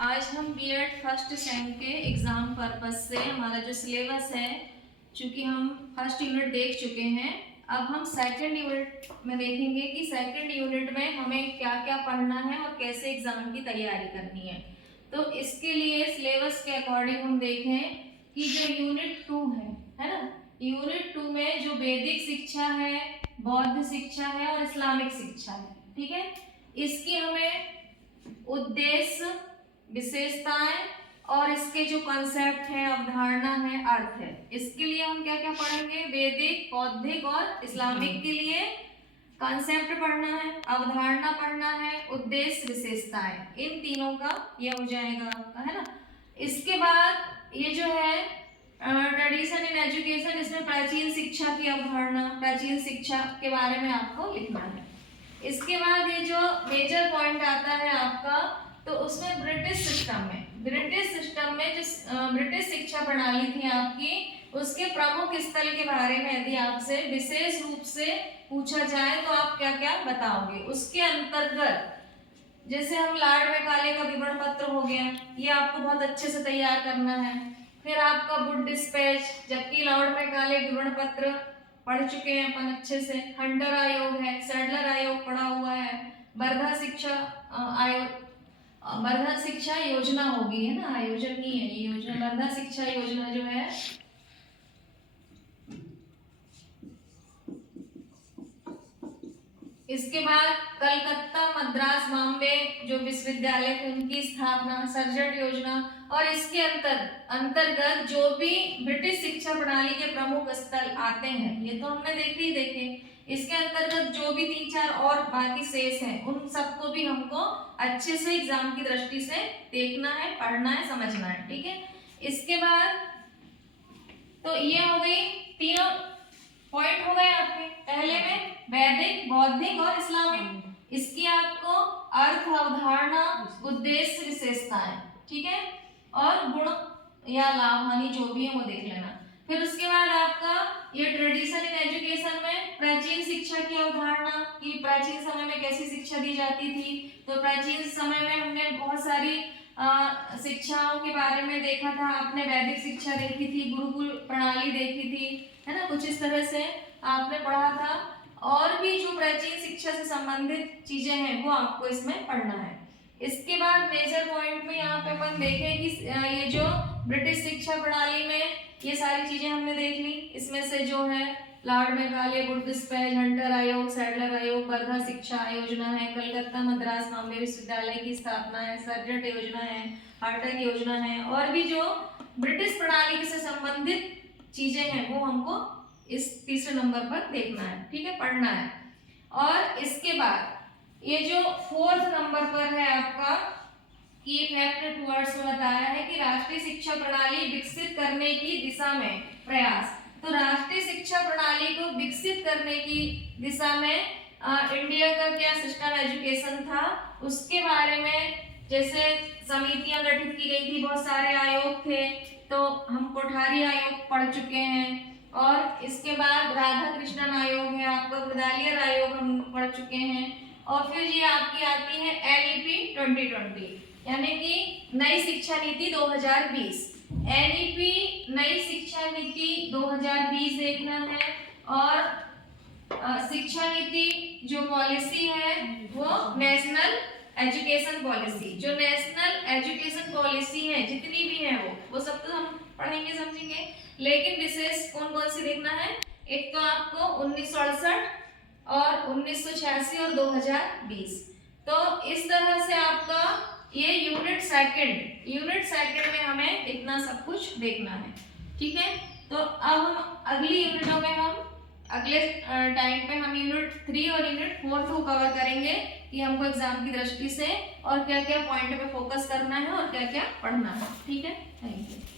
आज हम BEd first sem के एग्ज़ाम पर्पस से हमारा जो सिलेबस है, चूँकि हम फर्स्ट यूनिट देख चुके हैं, अब हम सेकंड यूनिट में देखेंगे कि सेकंड यूनिट में हमें क्या क्या पढ़ना है और कैसे एग्ज़ाम की तैयारी करनी है। तो इसके लिए सिलेबस के अकॉर्डिंग हम देखें कि जो यूनिट 2 है ना, यूनिट 2 में जो वैदिक शिक्षा है, बौद्ध शिक्षा है और इस्लामिक शिक्षा है, ठीक है, इसकी हमें उद्देश्य, विशेषताएं और इसके जो कॉन्सेप्ट है, अवधारणा है, अर्थ है, इसके लिए हम क्या क्या पढ़ेंगे। वैदिक, बौद्धिक और इस्लामिक के लिए कॉन्सेप्ट पढ़ना है, अवधारणा पढ़ना है, उद्देश्य, विशेषताएं, इन तीनों का ये हो जाएगा आपका, है ना। इसके बाद ये जो है ट्रेडिशन इन एजुकेशन, इसमें प्राचीन शिक्षा की अवधारणा, प्राचीन शिक्षा के बारे में आपको लिखना है। इसके बाद ये जो मेजर पॉइंट आता है आपका, तो उसमें ब्रिटिश सिस्टम में जो ब्रिटिश शिक्षा प्रणाली थी आपकी, उसके प्रमुख स्थल के बारे में यदि आपसे विशेष रूप से पूछा जाए तो आप क्या क्या बताओगे। उसके अंतर्गत जैसे हम लॉर्ड मैकाले का विवरण पत्र हो गया, ये आपको बहुत अच्छे से तैयार करना है। फिर आपका वुड डिस्पैच, जबकि लॉर्ड मैकाले विवरण पत्र पढ़ चुके हैं अपन अच्छे से। हंटर आयोग है, सैडलर आयोग पढ़ा हुआ है, वर्धा शिक्षा आयोग, वर्धा शिक्षा योजना होगी, है ना, आयोजन नहीं है ये योजना, वर्धा शिक्षा योजना जो है। इसके बाद कलकत्ता, मद्रास, बॉम्बे जो विश्वविद्यालय थे उनकी स्थापना, सर्जट योजना, और इसके अंतर्गत जो भी ब्रिटिश शिक्षा प्रणाली के प्रमुख स्थल आते हैं, ये तो हमने देखे। इसके अंतर्गत जो भी 3-4 और बाकी शेष हैं, उन सबको भी हमको अच्छे से एग्जाम की दृष्टि से देखना है, पढ़ना है, समझना है, ठीक है। इसके बाद तो ये हो गई, तीनों पॉइंट हो गए आपके। पहले में वैदिक, बौद्धिक और इस्लामिक, इसकी आपको अर्थ, अवधारणा, उद्देश्य, विशेषताएं, ठीक है, और गुण या लाभ हानि जो भी है वो देख लेना। फिर उसके बाद आपका ये ट्रेडिशन इन एजुकेशन में प्राचीन शिक्षा की अवधारणा, कि प्राचीन समय में कैसी शिक्षा दी जाती थी। तो प्राचीन समय में हमने बहुत सारी शिक्षाओं के बारे में देखा था। आपने वैदिक शिक्षा देखी थी, गुरुकुल प्रणाली देखी थी, है ना, कुछ इस तरह से आपने पढ़ा था। और भी जो प्राचीन शिक्षा से संबंधित चीजें हैं वो आपको इसमें पढ़ना है। इसके बाद मेजर पॉइंट में यहाँ पे अपन देखें कि ये जो ब्रिटिश शिक्षा प्रणाली में ये सारी चीजें हमने देख ली। इसमें से जो है Lord Macaulay, Wood dispatch, Hunter आयोग, सैडलर आयोग, वर्धा शिक्षा योजना है, कलकत्ता, मद्रास, बॉम्बे विश्वविद्यालय की स्थापना है, सर्जट योजना है, हार्टक योजना है, और भी जो ब्रिटिश प्रणाली से संबंधित चीजें हैं वो हमको इस तीसरे नंबर पर देखना है, ठीक है, पढ़ना है। और इसके बाद ये जो 4th नंबर पर है आपका की फैक्ट टुवर्ड्स में बताया है कि राष्ट्रीय शिक्षा प्रणाली विकसित करने की दिशा में प्रयास। तो राष्ट्रीय शिक्षा प्रणाली को विकसित करने की दिशा में इंडिया का क्या सिस्टम एजुकेशन था उसके बारे में, जैसे समितियां गठित की गई थी, बहुत सारे आयोग थे, तो हम कोठारी आयोग पढ़ चुके हैं। और इसके बाद राधा कृष्णन आयोग है आपका, ग्वालियर आयोग हम पढ़ चुके हैं। और फिर ये आपकी आती है NEP 2020, यानी कि नई शिक्षा नीति 2020। NEP नई शिक्षा नीति 2020 देखना है। और शिक्षा नीति जो पॉलिसी है वो नेशनल एजुकेशन पॉलिसी, जो नेशनल एजुकेशन पॉलिसी है जितनी भी है वो सब तो हम पढ़ेंगे, समझेंगे, लेकिन विशेष कौन कौन सी देखना है। एक तो आपको 1968 और 1986 और 2020। तो इस तरह से आपका ये यूनिट सेकंड में हमें इतना सब कुछ देखना है, ठीक है। तो अब हम अगली यूनिटों में हम अगले टाइम पे हम यूनिट 3 और यूनिट 4 को कवर करेंगे कि हमको एग्जाम की दृष्टि से और क्या क्या पॉइंट पे फोकस करना है और क्या क्या पढ़ना है, ठीक है। Thank you.